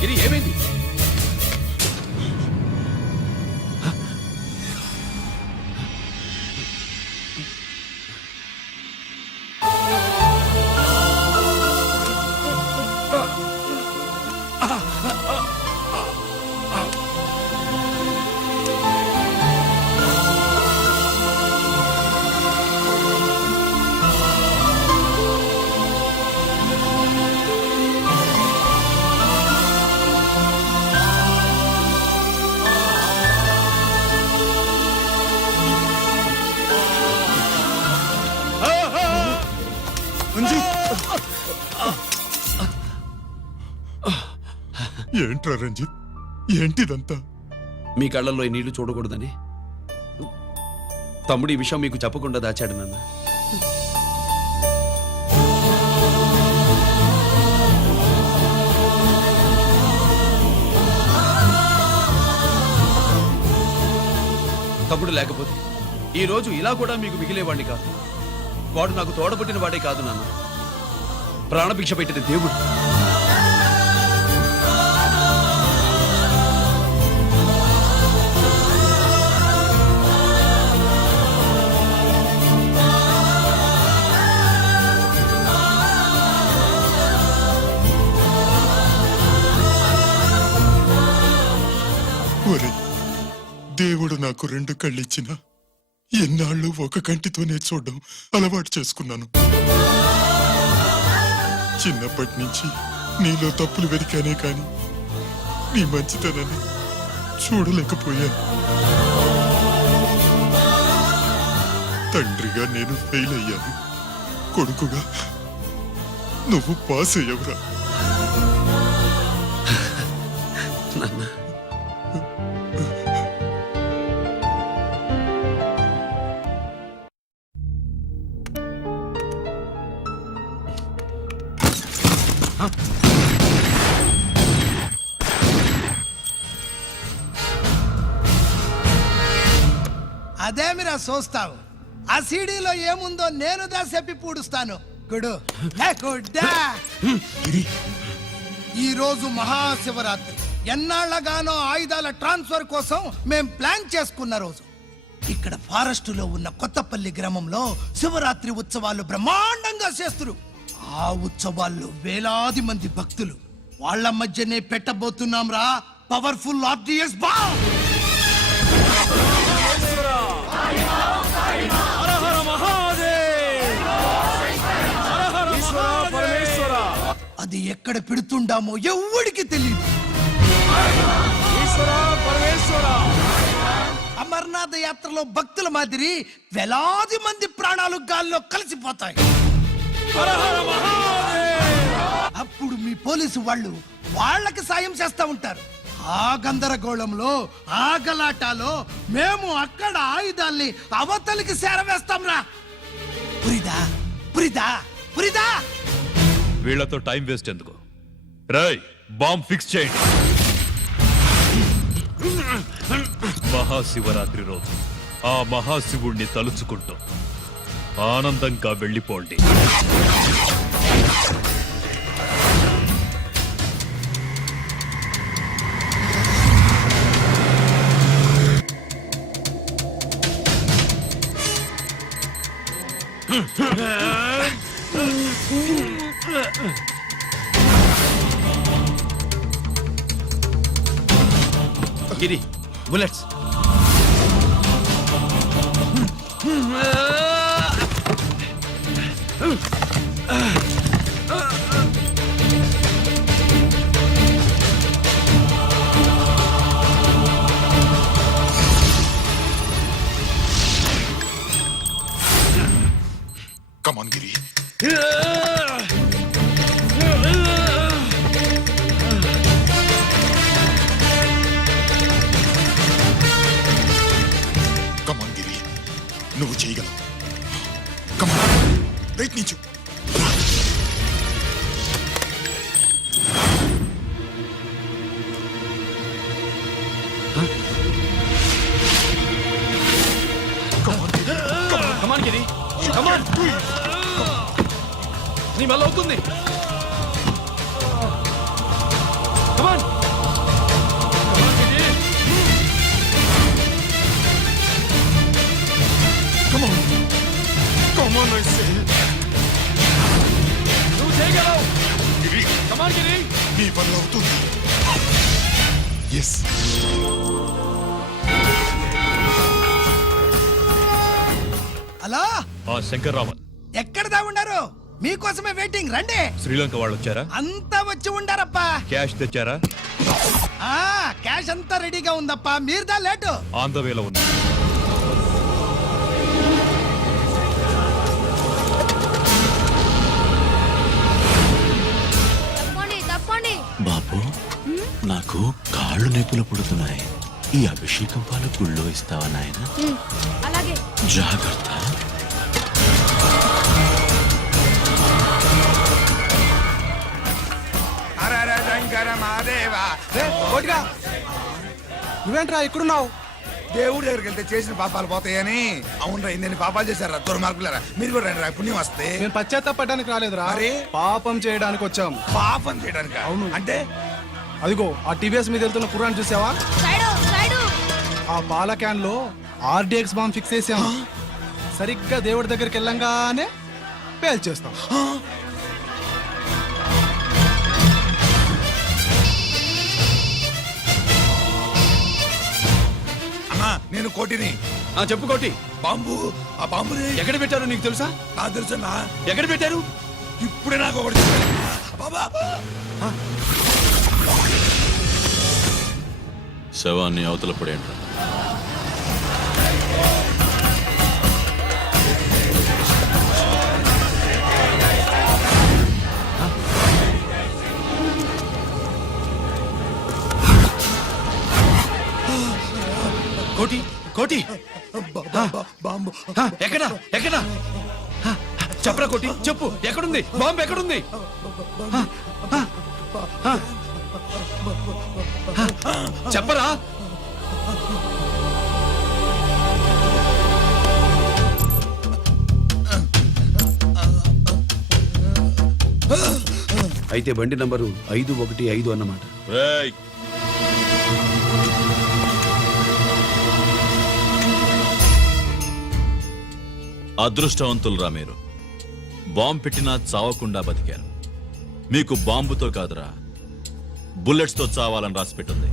గిరి ఏమైంది? ఏంట్రా రంజిత్, ఏంటిదంతా? మీ కళ్ళల్లో ఈ నీళ్లు చూడకూడదని తమ్ముడు ఈ విషయం మీకు చెప్పకుండా దాచాడు నాన్న. తమ్ముడు లేకపోతే ఈ రోజు ఇలా కూడా మీకు మిగిలేవాడిని కాదు. వాడు నాకు తోడబుట్టిన వాడే కాదు నాన్న, ప్రాణభిక్ష పెట్టిన దేవుడు. దేవుడు నాకు 2 కళ్ళిచ్చినా ఎన్నాళ్ళు ఒక కంటితోనే చూడడం అలవాటు చేసుకున్నాను. చిన్నప్పటి నుంచి నీలో తప్పులు వెతికానే కాని నీ మంచితనాన్ని చూడలేకపోయాను. తండ్రిగా నేను ఫెయిల్ అయ్యాను, కొడుకుగా నువ్వు పాస్ అయ్యవురా. అదేమిరా చూస్తావు? ఆ సీడీలో ఏముందో నేను చెప్పి పూడుస్తాను. గుడు ఈ రోజు మహాశివరాత్రి. ఎన్నాళ్లగానో ఆయుధాల ట్రాన్స్ఫర్ కోసం మేం ప్లాన్ చేసుకున్న రోజు. ఇక్కడ ఫారెస్టులో ఉన్న కొత్తపల్లి గ్రామంలో శివరాత్రి ఉత్సవాలు బ్రహ్మాండంగా చేస్తున్నారు. ఆ ఉత్సవాల్లో వేలాది మంది భక్తులు. వాళ్ళ మధ్యనే పెట్టబోతున్నాం రా పవర్ఫుల్ ఆర్డిఎస్ బాంబ్. అది ఎక్కడ పెడుతుండామో ఎవ్వడికి తెలియదు. అమర్నాథ యాత్రలో భక్తుల మాదిరి వేలాది మంది ప్రాణాలు గాల్లో కలిసిపోతాయి. అప్పుడు మీ పోలీసు వాళ్ళు వాళ్ళకి సాయం చేస్తా ఉంటారు. ఆ గందరగోళంలో ఆ గలాటాలో మేము అక్కడ ఆయుధాల్ని అవతలికి చేరవేస్తాం రా. పురిదా పురిదా పురిదా. వీళ్లతో టైం వేస్ట్ ఎందుకు? రాయ్, బాంబ్ ఫిక్స్ చేయండి. మహాశివరాత్రి రోజు ఆ మహాశివుణ్ణి తలుచుకుంటూ ఆనందంగా వెళ్ళిపోండి. గిరి, bullets. Come on, Giri. Come on, Giri. నువ్వు చేయగలవు. Come on. ప్రయత్నించు. Come on, Giri. Come on. నీ వల్ల అవుతుంది. Come on. నీ వల్ల అవుతుంది. ఎస్, హలో, ఆ శంకర్ రామన్ ఎక్కడ దాగుండారు? మీకోసమే వెయిటింగ్, రండి. శ్రీలంక వాళ్ళు వచ్చారా? అంతా వచ్చి ఉండారప్పా. క్యాష్ తెచ్చారా? ఆ క్యాష్ అంతా రెడీగా ఉందప్పా, మీరుదా లేటు. ఆన్ ద వేలో ఉంది. తప్పండి. బాబు, నాకు కాళ్ళు నొప్పులు పుడుతున్నాయి. ఈ అభిషేకం పాలు గుళ్ళో ఇస్తావా నాయన? అలాగే. జాగ్రత్త. నువ్వేంట్రా ఇక్కడున్నావు? దేవుడి దగ్గరికి వెళ్తే చేసిన పాపాలు పోతాయని. అవునరా, ఇన్ని పాపాలు చేశారా దుర్మార్గులారా. మీరు కూడా రండి రా, పుణ్యం వస్తే. నేను పశ్చాత్తాపడడానికి రాలేదురా, మరి? పాపం చేయడానికి వచ్చాం. పాపం చేయడానికి? అవును. అంటే అదిగో ఆ టీవీఎస్ మీద వెళ్తున్న కుర్రాన్ని చూసావా? సైడు. ఆ పాల క్యాన్ లో ఆర్డిఎక్స్ బాంబ్ ఫిక్స్ చేసాం. సరిగ్గా దేవుడి దగ్గరికి వెళ్ళంగానే పేల్చేస్తాం. అన్నా, నేను కోటిని. ఆ చెప్పు కోటి, బాంబు, ఆ బాంబుని ఎక్కడ పెట్టారో నీకు తెలుసా? నాకు తెలుసన్నా. ఎక్కడ పెట్టారు? ఇప్పుడే నాకు ఒకటి చెప్పాడు. బాబా, శవాన్ని అవతల పడేయండి. కోటి, కోటి, బాంబు ఎక్కడ ఎక్కడ? చెప్పరా కోటి, చెప్పు, ఎక్కడుంది బాంబు? ఎక్కడుంది? చెప్పరా. అయితే బండి నంబరు 515 అన్నమాట. రేయ్, అదృష్టవంతులురా మీరు. బాంబు పెట్టినా చావకుండా బతికారు. మీకు బాంబుతో కాదురా, బుల్లెట్స్తో చావాలని రాసి పెట్టింది.